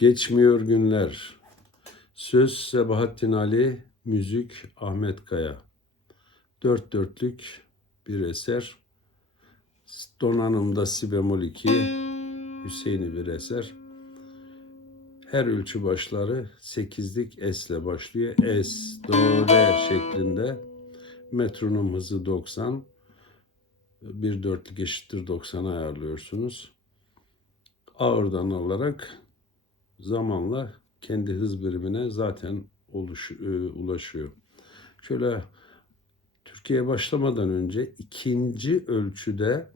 Geçmiyor günler. Söz Sebahattin Ali, müzik Ahmet Kaya. Dört dörtlük bir eser. Donanımda si bemol 2, Hüseyin'i bir eser. Her ölçü başları sekizlik S ile başlıyor. S, Do, Re şeklinde. Metronom hızı 90. Bir dörtlük eşittir 90'a ayarlıyorsunuz. Ağırdan alarak zamanla kendi hız birimine zaten oluş, e, ulaşıyor. Şöyle Türkiye'ye başlamadan önce ikinci ölçüde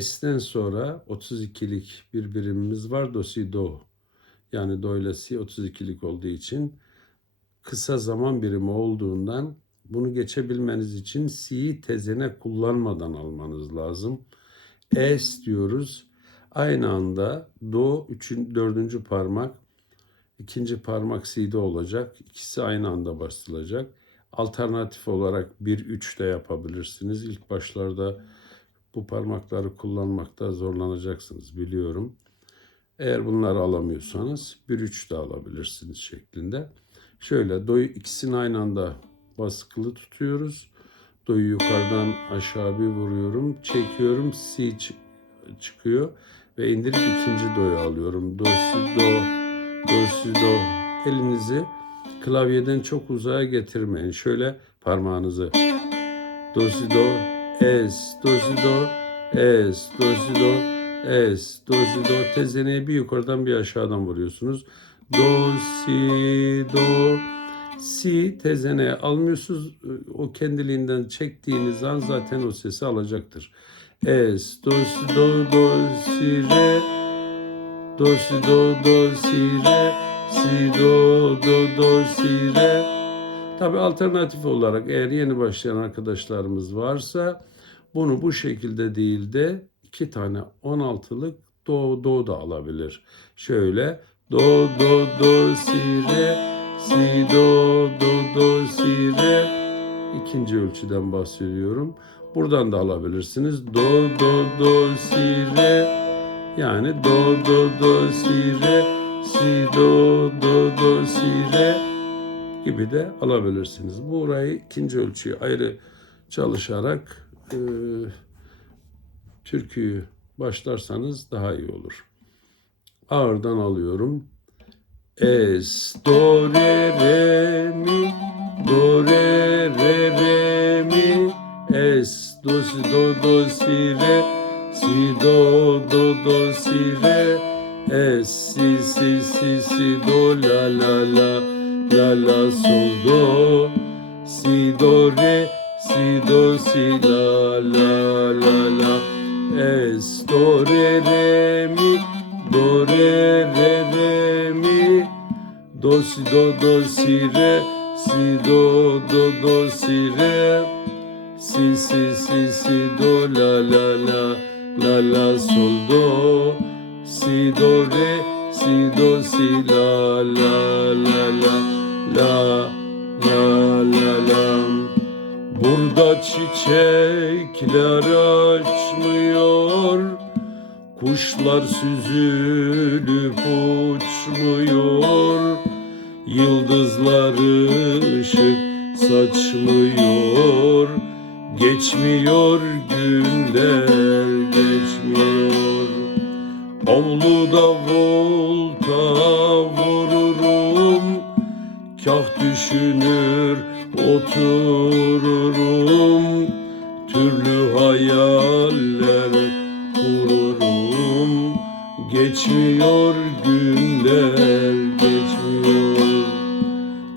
S'ten sonra 32'lik bir birimimiz var. Do, si, do. Yani do ile si 32'lik olduğu için kısa zaman birimi olduğundan bunu geçebilmeniz için si'yi tezene kullanmadan almanız lazım. Es diyoruz. Aynı anda do üçün, dördüncü parmak ikinci parmak si'de olacak. İkisi aynı anda basılacak. Alternatif olarak 1-3 de yapabilirsiniz. İlk başlarda bu parmakları kullanmakta zorlanacaksınız biliyorum. Eğer bunları alamıyorsanız 1-3 de alabilirsiniz şeklinde. Şöyle do'yu ikisini aynı anda baskılı tutuyoruz. Do'yu yukarıdan aşağı bir vuruyorum. Çekiyorum. Si çıkıyor. Ve indirip ikinci do'yu alıyorum. Do, si, do, do, si, do. Elinizi klavyeden çok uzağa getirmeyin. Şöyle parmağınızı. Do, si, do, es, do, si, do, es, do, si, do, es, do, si, do. Tezeneyi bir yukarıdan bir aşağıdan vuruyorsunuz. Do, si, do, si tezeneye almıyorsunuz. O kendiliğinden çektiğiniz an zaten o sesi alacaktır. Es, do, si, do, do, si, re, do, si, do, do, si, re, si, do, do, do, si, re. Tabi alternatif olarak eğer yeni başlayan arkadaşlarımız varsa bunu bu şekilde değil de iki tane 16'lık do, do da alabilir. Şöyle do, do, do, si, re, si, do, do, do, si, re. İkinci ölçüden bahsediyorum. Buradan da alabilirsiniz. Do, do, do, si, re. Yani do, do, do, si, re, si, do, do, do, si, re gibi de alabilirsiniz. Burayı ikinci ölçüyü ayrı çalışarak e, türküyü başlarsanız daha iyi olur. Ağırdan alıyorum. Es, do, re, re, mi, do, do, si, re, si, do, do, do, si, re, es, si, si, si, si, do, la, la, la, la, la, sol, do, si, do, re, si, do, si, la, la, la, la, es, do, re, re, mi, do, re, re, re, mi, do, si, do, do, si, re, si, do, do, do, si, re, si, si, si, si, do, la, la, la, la, la, sol, do, si, do, re, si, do, si, la, la, la, la, la, la, la, la. Burada çiçekler açmıyor, kuşlar süzülüp uçmuyor, yıldızlar ışık saçmıyor, geçmiyor günler geçmiyor. Avluda volta vururum, Kah düşünür otururum Türlü hayaller kururum Geçmiyor günler